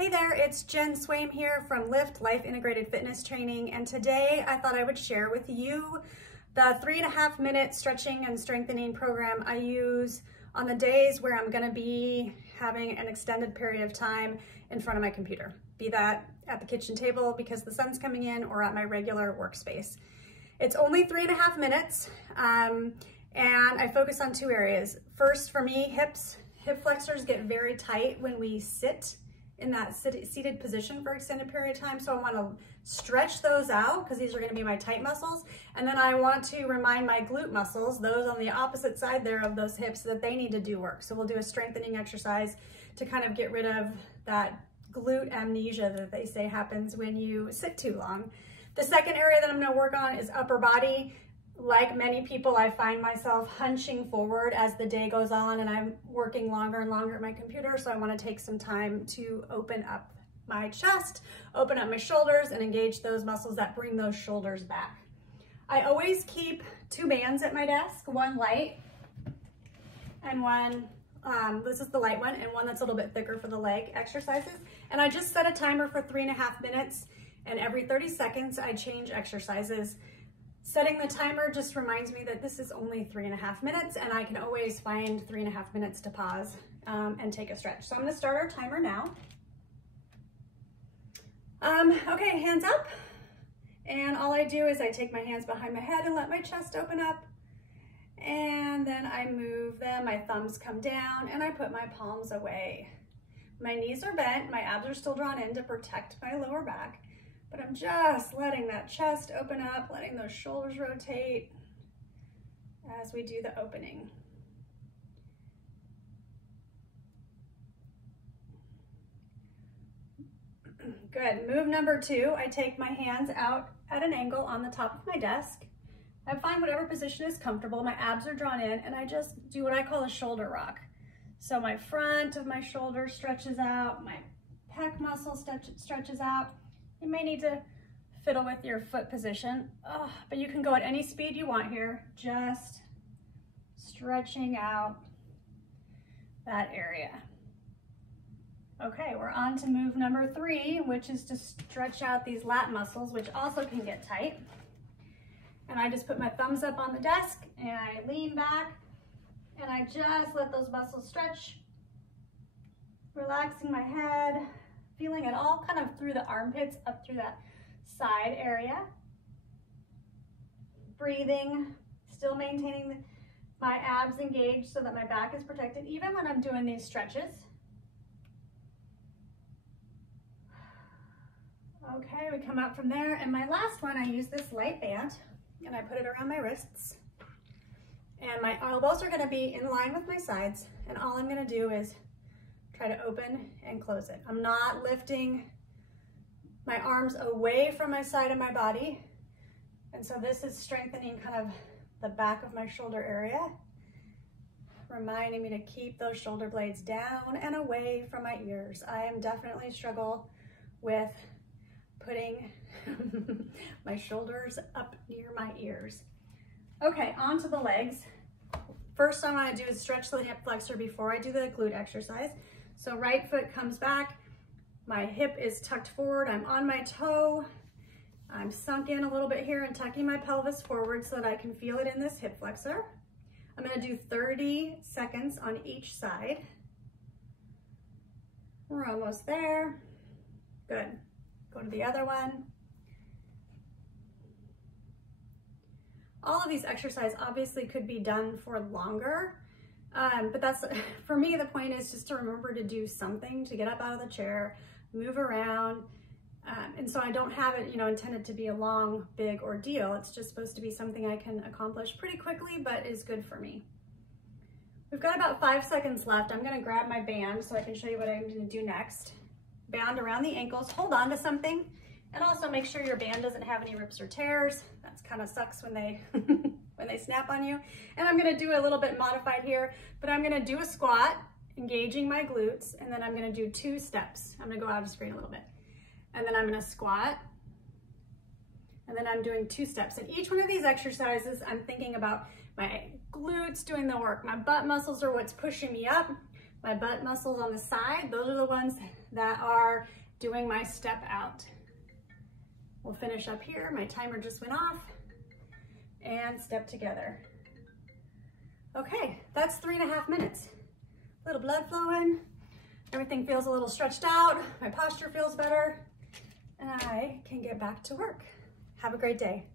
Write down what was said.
Hey there, it's Jen Swaim here from Lift Life Integrated Fitness Training, and today I thought I would share with you the 3.5 minute stretching and strengthening program I use on the days where I'm gonna be having an extended period of time in front of my computer, be that at the kitchen table because the sun's coming in or at my regular workspace. It's only 3.5 minutes, and I focus on two areas. First, for me, hips. Hip flexors get very tight when we sit in that seated position for extended period of time. So I want to stretch those out because these are going to be my tight muscles. And then I want to remind my glute muscles, those on the opposite side there of those hips, that they need to do work. So we'll do a strengthening exercise to kind of get rid of that glute amnesia that they say happens when you sit too long. The second area that I'm going to work on is upper body. Like many people, I find myself hunching forward as the day goes on and I'm working longer and longer at my computer, so I want to take some time to open up my chest, open up my shoulders, and engage those muscles that bring those shoulders back. I always keep two bands at my desk, one light and one, this is the light one, and one that's a little bit thicker for the leg exercises. And I just set a timer for 3.5 minutes, and every 30 seconds I change exercises. Setting the timer just reminds me that this is only 3.5 minutes and I can always find 3.5 minutes to pause and take a stretch. So I'm gonna start our timer now. Okay, hands up. And all I do is I take my hands behind my head and let my chest open up. And then I move them, my thumbs come down, and I put my palms away. My knees are bent, my abs are still drawn in to protect my lower back. But I'm just letting that chest open up, letting those shoulders rotate as we do the opening. Good. Move number two, I take my hands out at an angle on the top of my desk. I find whatever position is comfortable, my abs are drawn in, and I just do what I call a shoulder rock. So my front of my shoulder stretches out, my pec muscle stretches out. You may need to fiddle with your foot position, but you can go at any speed you want here, just stretching out that area. Okay, we're on to move number three, which is to stretch out these lat muscles, which also can get tight. And I just put my thumbs up on the desk and I lean back and I just let those muscles stretch, relaxing my head, feeling it all kind of through the armpits, up through that side area. Breathing, still maintaining my abs engaged so that my back is protected, even when I'm doing these stretches. Okay, we come out from there, and my last one, I use this light band, and I put it around my wrists. And my elbows are gonna be in line with my sides, and all I'm gonna do is try to open and close it. I'm not lifting my arms away from my side of my body. And so this is strengthening kind of the back of my shoulder area, reminding me to keep those shoulder blades down and away from my ears. I am definitely struggle with putting my shoulders up near my ears. Okay, on to the legs. First I want to do is stretch the hip flexor before I do the glute exercise. So right foot comes back, my hip is tucked forward, I'm on my toe, I'm sunk in a little bit here and tucking my pelvis forward so that I can feel it in this hip flexor. I'm gonna do 30 seconds on each side. We're almost there. Good. Go to the other one. All of these exercises obviously could be done for longer. But that's, for me, the point is just to remember to do something, to get up out of the chair, move around. And so I don't have it, intended to be a long, big ordeal. It's just supposed to be something I can accomplish pretty quickly, but is good for me. We've got about 5 seconds left. I'm gonna grab my band so I can show you what I'm gonna do next. Band around the ankles, hold on to something, and also make sure your band doesn't have any rips or tears. That kind of sucks when they when they snap on you. And I'm gonna do a little bit modified here, but I'm gonna do a squat, engaging my glutes, and then I'm gonna do 2 steps. I'm gonna go out of screen a little bit. And then I'm gonna squat, and then I'm doing 2 steps. And each one of these exercises, I'm thinking about my glutes doing the work. My butt muscles are what's pushing me up. My butt muscles on the side, those are the ones that are doing my step out. We'll finish up here. My timer just went off. And step together. Okay, that's 3.5 minutes. A little blood flowing. Everything feels a little stretched out. My posture feels better. And I can get back to work. Have a great day.